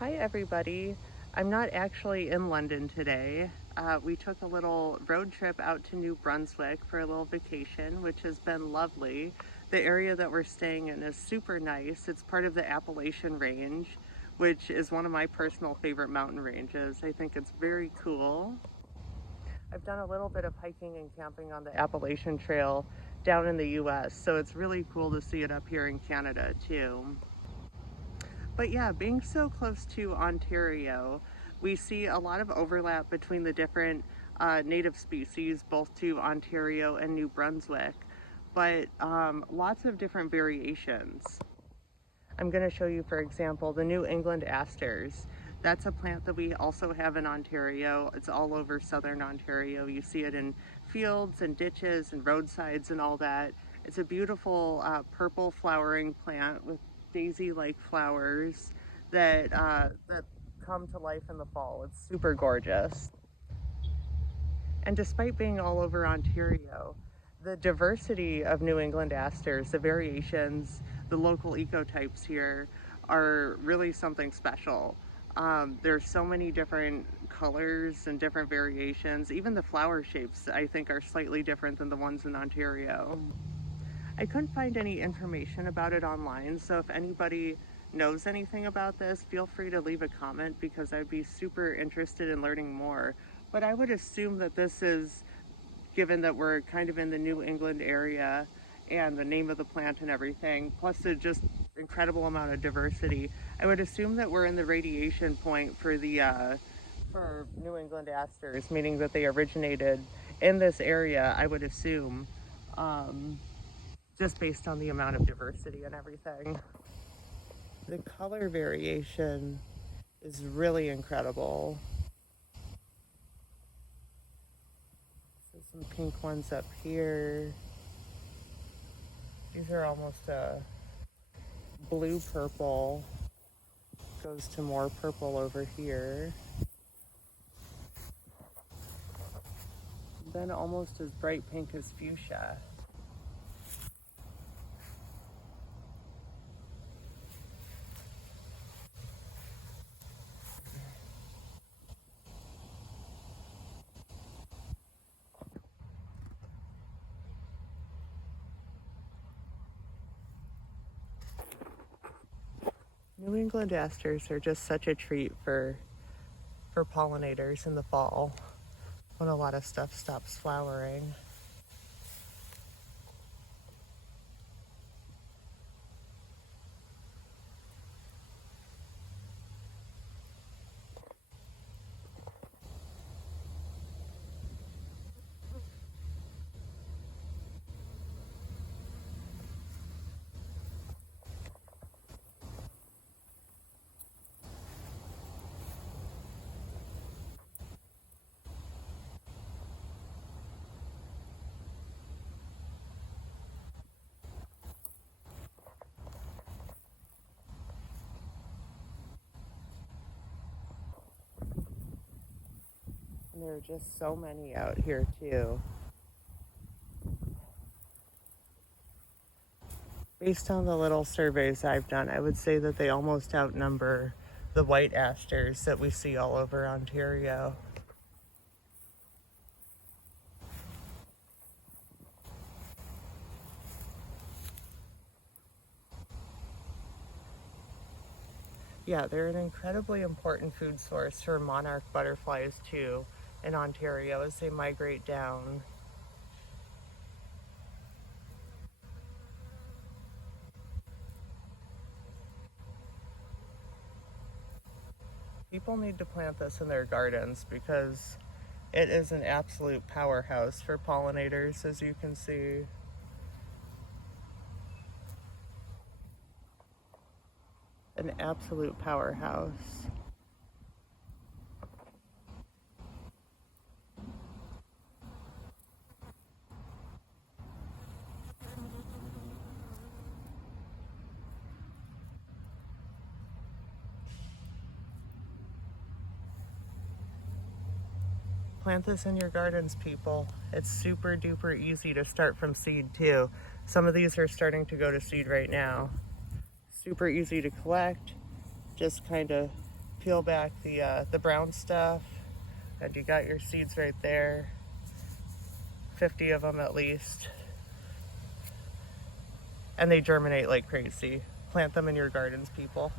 Hi everybody. I'm not actually in London today. We took a little road trip out to New Brunswick for a little vacation, which has been lovely. The area that we're staying in is super nice. It's part of the Appalachian Range, which is one of my personal favorite mountain ranges. I think it's very cool. I've done a little bit of hiking and camping on the Appalachian Trail down in the US, so it's really cool to see it up here in Canada too. But yeah, being so close to Ontario, we see a lot of overlap between the different native species, both to Ontario and New Brunswick, but lots of different variations. I'm going to show you, for example, the New England Asters. That's a plant that we also have in Ontario. It's all over southern Ontario. You see it in fields and ditches and roadsides and all that. It's a beautiful purple flowering plant with daisy-like flowers that come to life in the fall. It's super gorgeous. And despite being all over Ontario, the diversity of New England asters, the variations, the local ecotypes here are really something special. There's so many different colors and different variations. Even the flower shapes, I think, are slightly different than the ones in Ontario. I couldn't find any information about it online, so if anybody knows anything about this, feel free to leave a comment because I'd be super interested in learning more. But I would assume that this is, given that we're kind of in the New England area and the name of the plant and everything, plus the just incredible amount of diversity, I would assume that we're in the radiation point for for New England asters, meaning that they originated in this area, I would assume. Just based on the amount of diversity and everything. The color variation is really incredible. So some pink ones up here. These are almost a blue purple. Goes to more purple over here. Then almost as bright pink as fuchsia. New England asters are just such a treat for pollinators in the fall when a lot of stuff stops flowering. And there are just so many out here too. Based on the little surveys I've done, I would say that they almost outnumber the white asters that we see all over Ontario. Yeah, they're an incredibly important food source for monarch butterflies too in Ontario as they migrate down. People need to plant this in their gardens because it is an absolute powerhouse for pollinators, as you can see. An absolute powerhouse. Plant this in your gardens, people. It's super duper easy to start from seed too. Some of these are starting to go to seed right now. Super easy to collect. Just kind of Peel back the brown stuff, and you got your seeds right there. 50 of them at least. And they germinate like crazy. Plant them in your gardens, people.